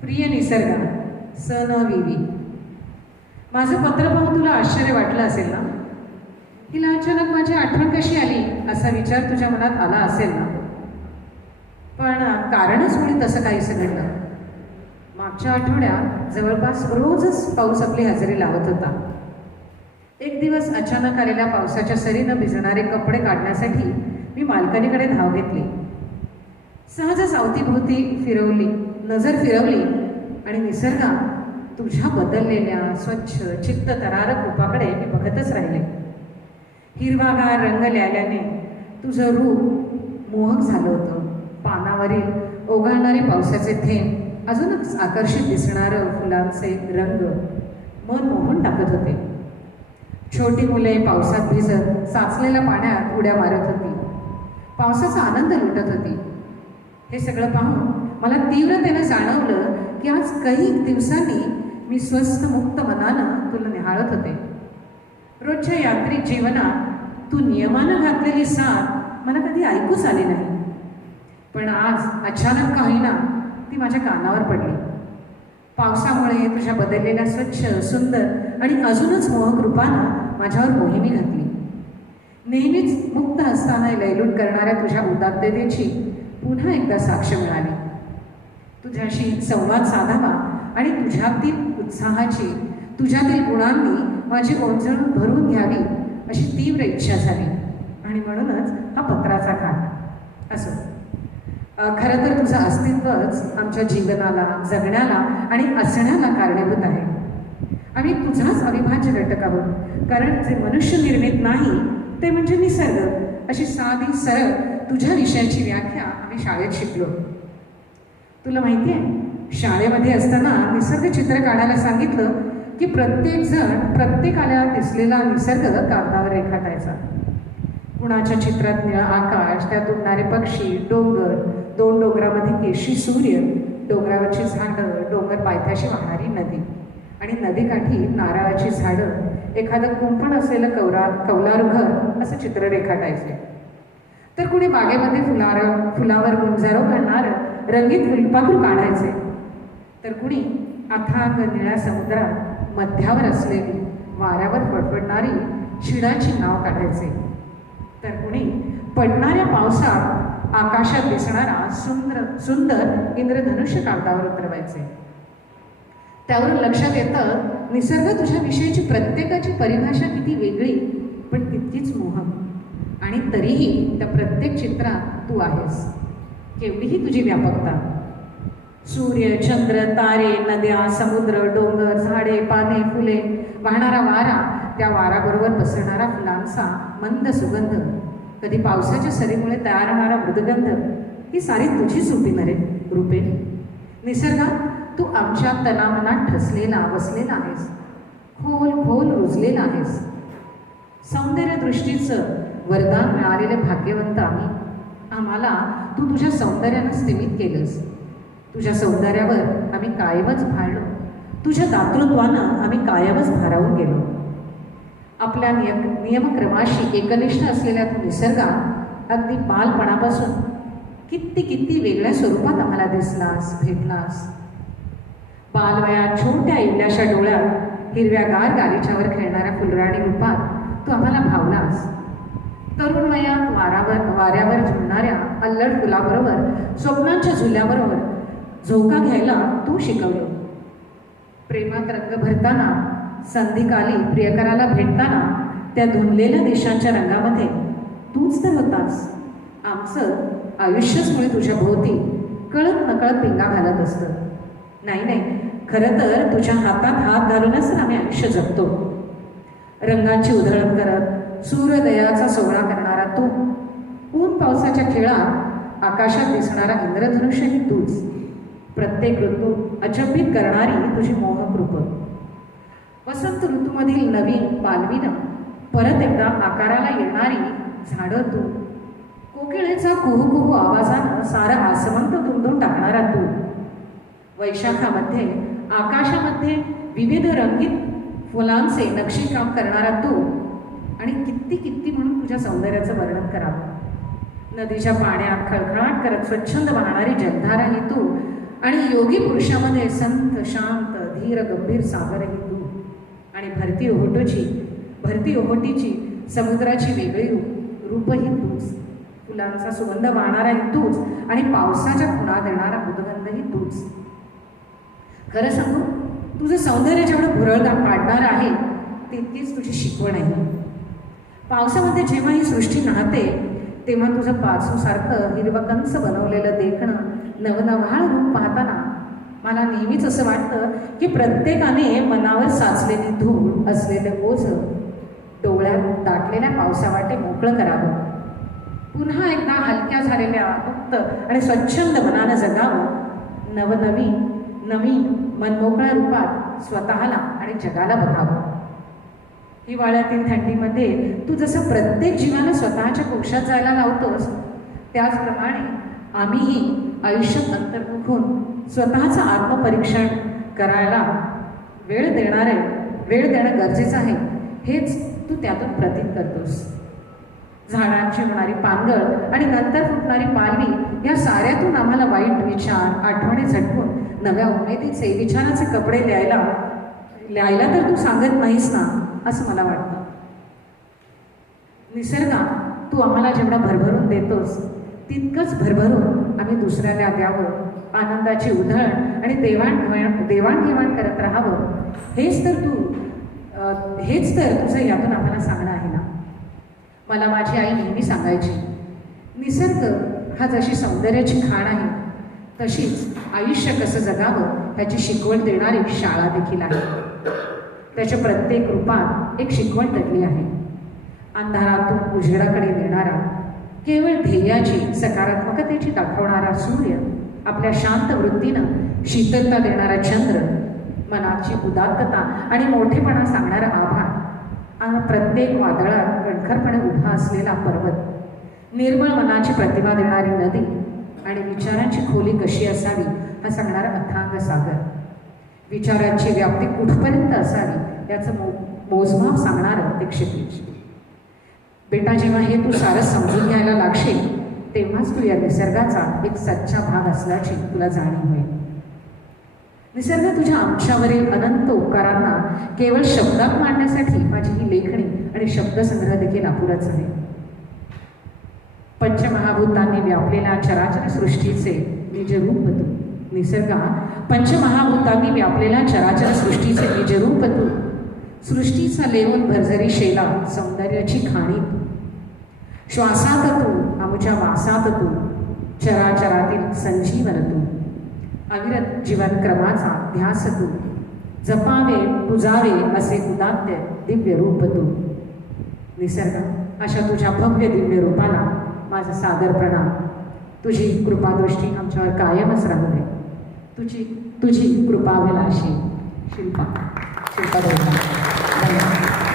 प्रिय निसर्गा स न विवी माझं पत्र पाहून तुला आश्चर्य वाटलं असेल ना? तिला अचानक माझी आठवण कशी आली असा विचार तुझ्या मनात आला असेल ना? पण कारणच मुळे तसं काहीसं घडलं. मागच्या आठवड्यात जवळपास रोजच पाऊस आपली हजेरी लावत होता. एक दिवस अचानक आलेल्या पावसाच्या सरीनं भिजणारे कपडे काढण्यासाठी मी मालकणीकडे धाव घेतली. सहजच अवतीभोवती फिरवली. नजर फिरवली आणि निसर्गा तुझ्या बदललेल्या स्वच्छ चित्त तरारक रूपाकडे मी बघतच राहिले. हिरवागार रंग ल्याल्याने तुझं रूप मोहक झालं होतं. पानावरील ओघळणारे पावसाचे थेंब अजूनच आकर्षित दिसणारं फुलांचे रंग मन मोहून टाकत होते. छोटी मुले पावसात भिजत साचलेल्या पाण्यात उड्या मारत होती. पावसाचा आनंद लुटत होती. हे सगळं पाहून मला तीव्रतेनं जाणवलं की आज काही दिवसांनी मी स्वस्थ मुक्त मनानं तुला निहाळत होते. रोजच्या यांत्रिक जीवनात तू नियमानं घातलेली साथ मला कधी ऐकूच आली नाही. पण आज अचानक काही ना ती माझ्या कानावर पडली. पावसामुळे तुझ्या बदललेल्या स्वच्छ सुंदर आणि अजूनच मोहक रूपानं माझ्यावर मोहिनी घातली. नेहमीच मुक्त असताना लयलूट करणाऱ्या तुझ्या उदात्ततेची पुन्हा एकदा साक्ष मिळाली. तुझ्याशी संवाद साधावा आणि तुझ्यातील उत्साहाची तुझ्यातील गुणांनी माझी ओंजळ भरून घ्यावी अशी तीव्र इच्छा झाली. आणि म्हणूनच हा पत्राचा काळ असो. खरं तर तुझं अस्तित्वच आमच्या जीवनाला जगण्याला आणि असण्याला कारणीभूत आहे. आम्ही तुझाच अविभाज्य घटक आहोत. कारण जे मनुष्य निर्मित नाही ते म्हणजे निसर्ग. अशी साधी सरळ तुझ्या विषयाची व्याख्या आम्ही शाळेत शिकलो. तुला माहिती आहे शाळेमध्ये असताना निसर्ग चित्र काढायला सांगितलं की प्रत्येक जण प्रत्येकाला दिसलेला निसर्ग कागदावर रेखाटायचा. कुणाच्या चित्रात निळा आकाश त्यात उडणारे पक्षी डोंगर दोन डोंगरामध्ये केशी सूर्य डोंगरावरची झाडं डोंगर पायथ्याशी वाहणारी नदी आणि नदीकाठी नारळाची झाडं. एखादं कुंपण असलेलं कौरा कौलार घर असं चित्र रेखाटायचे. तर कुणी बागेमध्ये फुलार फुलावर गुंजारो करणारं रंगीत फुलपाखरू काढायचे? तर कुणी अथांग निळ्या समुद्रात मध्यावर असलेली वाऱ्यावर फडफडणारी शिडाची नाव काढायचे? तर कुणी पडणाऱ्या पावसात आकाशात दिसणारा सुंदर सुंदर इंद्रधनुष्य कागदावर उतरवायचे? त्यावरून लक्षात येतं निसर्ग तुझ्या विषयीची प्रत्येकाची परिभाषा किती वेगळी पण तितकीच मोहक. आणि तरीही त्या प्रत्येक चित्रात तू आहेस. केवढीही तुझी व्यापकता. सूर्य चंद्र तारे नद्या समुद्र डोंगर झाडे पाने फुले वाहणारा वारा त्या वाराबरोबर पसरणारा फुलांचा मंद सुगंध कधी पावसाच्या सरीमुळे तयार होणारा मृदगंध ही सारी तुझीच रूपी नरे रूपे निसर्गा तू आमच्या तनामनात ठसलेला बसलेला आहेस. खोल खोल रुजलेला आहेस. सौंदर्य दृष्टीचं वरदान मिळालेले भाग्यवंत आम्ही. आम्हाला तू तुझ्या सौंदर्यानं स्थिमित केलंस. तुझ्या सौंदर्यावर आम्ही कायमच भाळलो तुझ्या दातृत्वानं आम्ही कायमच भारावून गेलो. आपल्या नियम नियमक्रमाशी एकनिष्ठ असलेल्या तू निसर्गात अगदी बालपणापासून किती किती वेगळ्या स्वरूपात आम्हाला दिसलास भेटलास. बालवयात छोट्या इवल्याशा डोळ्यात हिरव्यागार गालीच्यावर खेळणाऱ्या फुलराणी रूपात तू आम्हाला भावलास. तरुण वयात वारावर वाऱ्यावर झुलणाऱ्या अल्लड फुलाबरोबर स्वप्नांच्या झुल्याबरोबर झोका घ्यायला तू शिकवलं. प्रेमात रंग भरताना संधिकाली प्रियकराला भेटताना त्या धुंदलेल्या देशांच्या रंगामध्ये तूच तर होतास. आमचं आयुष्यच मुळे तुझ्या भोवती कळत नकळत पिंगा घालत असतं. नाही नाही खरं तर तुझ्या हातात हात घालूनच आम्ही आयुष्य जगतो. रंगांची उधळण करत सूर्योदयाचा सोहळा करणारा तू. ऊन पावसाच्या खेळात आकाशात दिसणारा इंद्रधनुष्य ही तूच. प्रत्येक ऋतू अचंबित करणारी तुझी मोहक रूप. वसंत ऋतूमधील नवीन पालवीनं परत एकदा आकाराला येणारी झाडं तू. कोकिळेचा कुहू कुहू आवाजानं सारं आसमंत तुंबून टाकणारा तू. वैशाखामध्ये आकाशामध्ये विविध रंगीत फुलांचे नक्षीकाम करणारा तू आणि किती किती म्हणून तुझ्या सौंदर्याचं वर्णन करावं. नदीच्या पाण्यात खळखळाट करत स्वच्छंद वाहणारी जगधारा ही तू. आणि योगी पुरुषामध्ये संत शांत धीर गंभीर सागरही तू. आणि भरती ओहोटोची भरती ओहोटीची समुद्राची वेगळी रूप रूपही तूच. फुलांचा सुगंध वाहणारा ही तूच. आणि पावसाच्या खुणा देणारा उदगंधही तूच. खरं सांगू तुझं सौंदर्य जेवढं भुरळगा पाडणार आहे तितकीच तुझी शिकवण आहे. पावसामध्ये जेव्हा ही सृष्टी नाहते तेव्हा तुझं पासूसारखं हिरवं कंस बनवलेलं देखणं नवनव्हाळ रूप पाहताना मला नेहमीच असं वाटतं की प्रत्येकाने मनावर साचलेली धूळ असलेलं ओझ डोळ्यात दाटलेल्या पावसावाटे मोकळं करावं. पुन्हा एकदा हलक्या झालेल्या मुक्त आणि स्वच्छंद मनानं जगावं. नवनवीन नवीन मनमोकळ्या रूपात स्वतःला आणि जगाला बघावं. हिवाळ्यातील थंडीमध्ये तू जसं प्रत्येक जीवाला स्वतःच्या कोशात जायला लावतोस त्याचप्रमाणे आम्हीही आयुष्यात अंतर्मुख होऊन स्वतःचं आत्मपरीक्षण करायला वेळ देणारे वेळ देणं गरजेचं आहे हेच तू त्यातून प्रतीत करतोस. झाडांची होणारी पानगळ आणि नंतर फुटणारी पालवी या साऱ्यातून आम्हाला वाईट विचार आठवणी झटकून नव्या उमेदीचे विचाराचे कपडे द्यायला लिहायला तर तू सांगत नाहीस ना असं मला वाटतं. निसर्गा तू आम्हाला जेवढा भरभरून देतोस तितकंच भरभरून आम्ही दुसऱ्याला द्यावं आनंदाची उधळण आणि देवाणघेवाण देवाणघेवाण करत राहावं. हेच तर तू हेच तर तुझं यातून आम्हाला सांगणं आहे ना. मला माझी आई नेहमी सांगायची निसर्ग हा जशी सौंदर्याची खाण आहे तशीच आयुष्य कसं जगावं ह्याची शिकवण देणारी शाळा देखील आहे. त्याच्या प्रत्येक रूपात एक शिकवण दडली आहे. अंधारातून उजेडाकडे नेणारा केवळ ध्येयाची सकारात्मकतेची दाखवणारा सूर्य आपल्या शांत वृत्तीनं शीतलता देणारा चंद्र मनाची उदात्तता आणि मोठेपणा सांगणारा आभाळ आणि प्रत्येक वादळात कणखरपणे उभा असलेला पर्वत निर्मळ मनाची प्रतिभा देणारी नदी आणि विचारांची खोली कशी असावी हा सांगणारा अथांग सागर. विचारांची व्याप्ती कुठपर्यंत असावी याचं मो मोजमाप सांगणारं ते क्षितिज बेटा जेव्हा हे तू सारं समजून घ्यायला लागशील तेव्हाच तू या निसर्गाचा एक सच्चा भाग असल्याची तुला जाणीव होईल. निसर्ग तुझ्या आमच्यावरील अनंत उपकारांना केवळ शब्दात मांडण्यासाठी माझी ही लेखणी आणि शब्दसंग्रह देखील अपुराच आहे. पंचमहाभूतांनी व्यापलेल्या चराचर सृष्टीचे निजरूप होतो निसर्गा पंचमहाभूतांनी व्यापलेल्या चराचर सृष्टीचे बीजरूप तू. सृष्टीचा लेवून भरझरी शेला सौंदर्याची खाणी श्वासात तू आमच्या वासात तू चराचरातील संजीवन तू. अविरत जीवनक्रमाचा ध्यास तू. जपावे पुजावे असे उदात्य दिव्य रूप तू. निसर्ग अशा तुझ्या भव्य दिव्य रूपाला माझा सादर प्रणाम. तुझी कृपादृष्टी आमच्यावर कायमच राहू नये तुझी तुझी कृपा विलाशी शिल्पा. शिल्पा धन्यवाद.